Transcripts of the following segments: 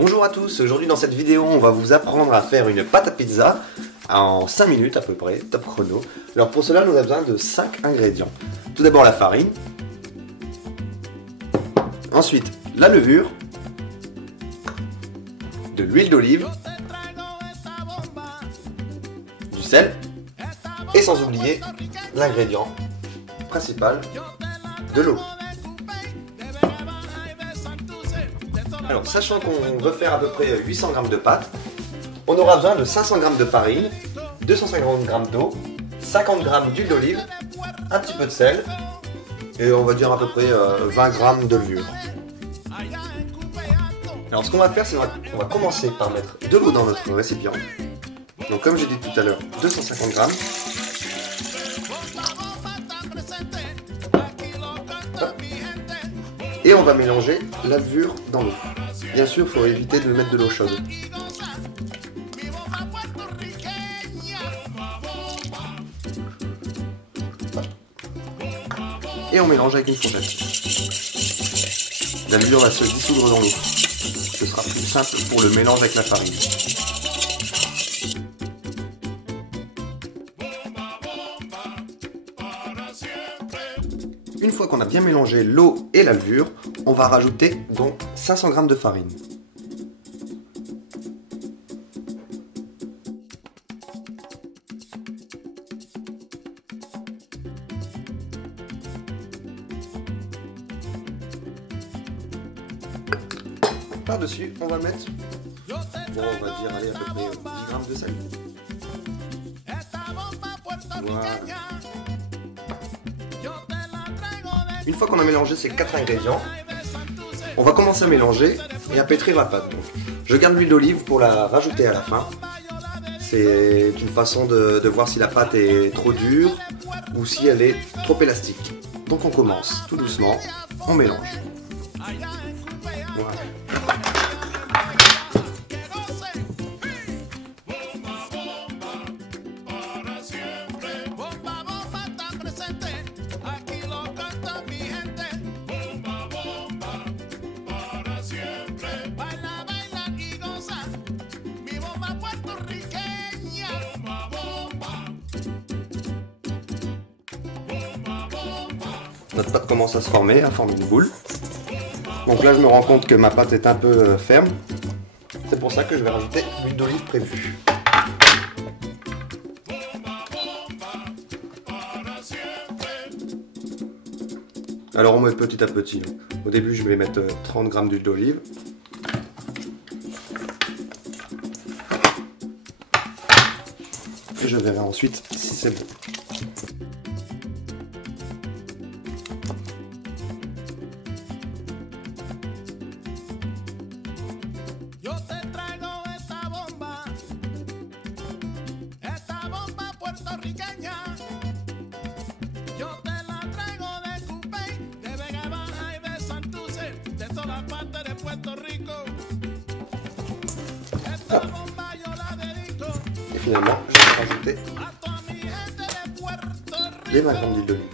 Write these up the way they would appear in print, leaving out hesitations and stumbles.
Bonjour à tous, aujourd'hui dans cette vidéo on va vous apprendre à faire une pâte à pizza en 5 minutes à peu près, top chrono. Alors pour cela nous avons besoin de 5 ingrédients. Tout d'abord la farine, ensuite la levure, de l'huile d'olive, du sel et sans oublier l'ingrédient principal, de l'eau. Alors, sachant qu'on veut faire à peu près 800 g de pâte, on aura besoin de 500 g de farine, 250 g d'eau, 50 g d'huile d'olive, un petit peu de sel, et on va dire à peu près 20 g de levure. Alors, ce qu'on va faire, c'est qu'on va commencer par mettre de l'eau dans notre récipient. Donc, comme j'ai dit tout à l'heure, 250 g. Et on va mélanger la levure dans l'eau. Bien sûr, il faut éviter de mettre de l'eau chaude. Et on mélange avec une fourchette. La levure va se dissoudre dans l'eau. Ce sera plus simple pour le mélange avec la farine. Une fois qu'on a bien mélangé l'eau et la levure, on va rajouter donc 500 g de farine. Par-dessus, on va mettre, bon, on va dire, allez, à peu près 10 g de sel. Voilà. Une fois qu'on a mélangé ces 4 ingrédients, on va commencer à mélanger et à pétrir la pâte. Donc, je garde l'huile d'olive pour la rajouter à la fin. C'est une façon de voir si la pâte est trop dure ou si elle est trop élastique. Donc on commence tout doucement, on mélange. Voilà. Notre pâte commence à se former, à former une boule. Donc là je me rends compte que ma pâte est un peu ferme. C'est pour ça que je vais rajouter l'huile d'olive prévue. Alors on met petit à petit. Au début je vais mettre 30 g d'huile d'olive. Et je verrai ensuite si c'est bon. Et finalement, je vais rajouter les 20 g d'huile d'olive.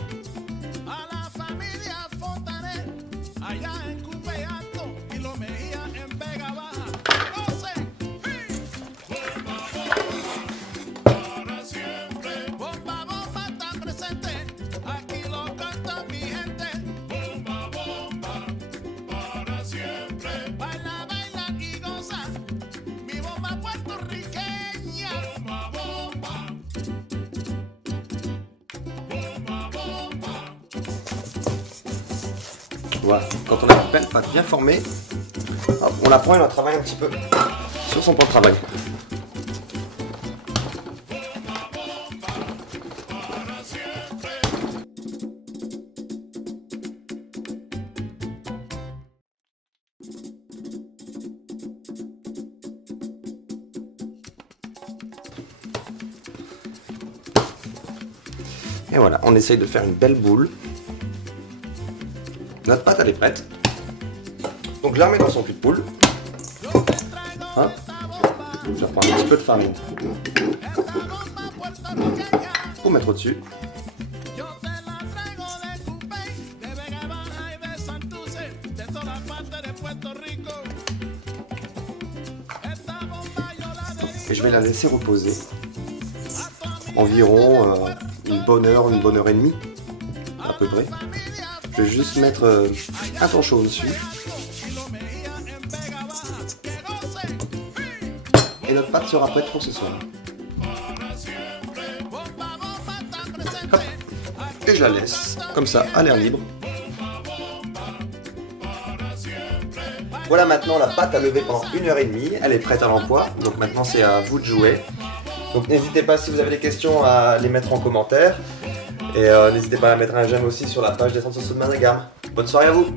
Voilà, quand on a une pâte bien formée, on la prend et on la travaille un petit peu sur son plan de travail. Et voilà, on essaye de faire une belle boule. Notre pâte elle est prête. Donc je la remets dans son cul de poule. Hein, je reprends un petit peu de farine pour mettre au-dessus. et je vais la laisser reposer environ une bonne heure et demie à peu près. Je vais juste mettre un temps chaud au-dessus. Et notre pâte sera prête pour ce soir. Hop. Et je la laisse comme ça à l'air libre. Voilà, maintenant la pâte a levé pendant 1h30, elle est prête à l'emploi, donc maintenant c'est à vous de jouer. Donc n'hésitez pas, si vous avez des questions, à les mettre en commentaire. Et n'hésitez pas à mettre un j'aime aussi sur la page des 30 sauces de Managam. Bonne soirée à vous!